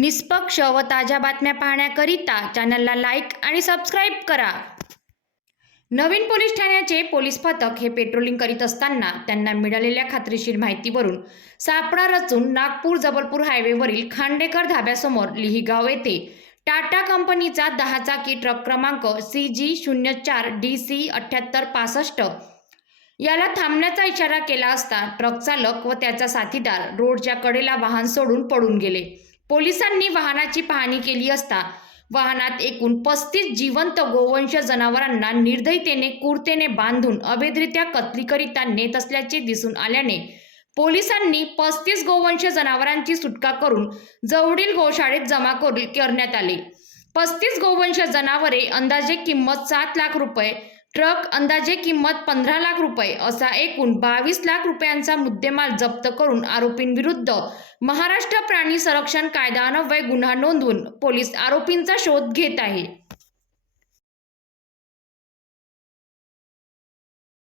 निष्पक्ष व ताज्या बातम्या पाहण्याकरिता चॅनलला लाईक आणि सबस्क्राईब करा. नवीन पोलीस ठाण्याचे पोलीस पथक हे पेट्रोलिंग करीत असताना त्यांना मिळालेल्या खात्रीशीर माहितीवरून सापडा रचून नागपूर जबलपूर हायवेवरील खांडेकर धाब्यासमोर लिहिगाव येथे टाटा कंपनीचा दहा चाकी ट्रक क्रमांक सी जी शून्य चार डी सी अठ्ठ्याहत्तर पासष्ट याला थांबण्याचा इशारा केला असता ट्रक चालक व त्याचा साथीदार रोडच्या कडेला वाहन सोडून पडून गेले. पोलिसांनी वाहनाची पाहणी केली असता वाहनात एकूण पस्तीस जिवंत गोवंश जनावरांना निर्दयतेने कुर्तेने बांधून अवैधरित्या कत्लीकरिता नेत असल्याचे दिसून आल्याने पोलिसांनी पस्तीस गोवंश जनावरांची सुटका करून जवळील गोशाळेत जमा करू करण्यात आले. पस्तीस गोवंश जनावरे अंदाजे किंमत सात लाख रुपये ट्रक अंदाजे किंमत पंधरा लाख रुपये असा एकूण बावीस लाख रुपयांचा मुद्देमाल जप्त करून आरोपींविरुद्ध महाराष्ट्र प्राणी संरक्षण कायदा अन्वये गुन्हा नोंदवून पोलीस आरोपींचा शोध घेत आहे.